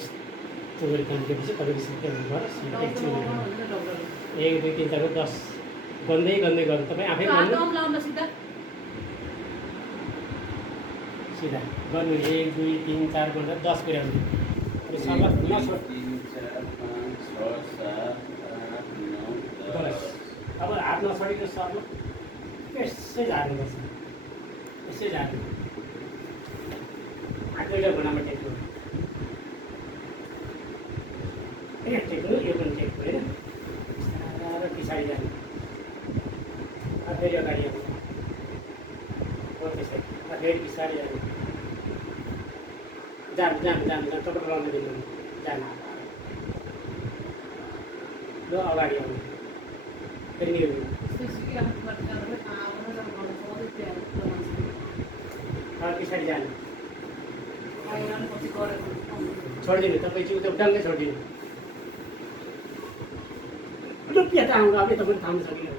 यस्तो गरी कान्केपछि तपाईँको सिधै हुनुभयो एकछिन 1 2 3 4 10 गन्दै गन्दै गर्नु तपाईँ आफै गर्नु सिधा गर्नु 1 2 3 4 गरेर 10 पुर्याउनु अनि सल्लाह नछोड 3 4 5 6 7 8 9 10 अब हात नछोडिकन सर्नु यसै झार्नुपर्छ यसै झार्नु हात दुईवटा घुँडामा टेक्नु यहाँ टेक्नु यो पनि टेक्नु होइन र पछाडि जानु फेरि अगाडि आउनु हो त्यसरी फेरि पछाडि जानु जानु जानु जानु जानु तपाईँ लाउनु दिनु जानु ल अगाडि आउनु फेरि निहुर्नु पछाडि जानु छोडिदिनु तपाईँ चाहिँ उता डङ्गै छोडिदिनु रुपियाँ त आउनु अब यता पनि थाम्नु सकिने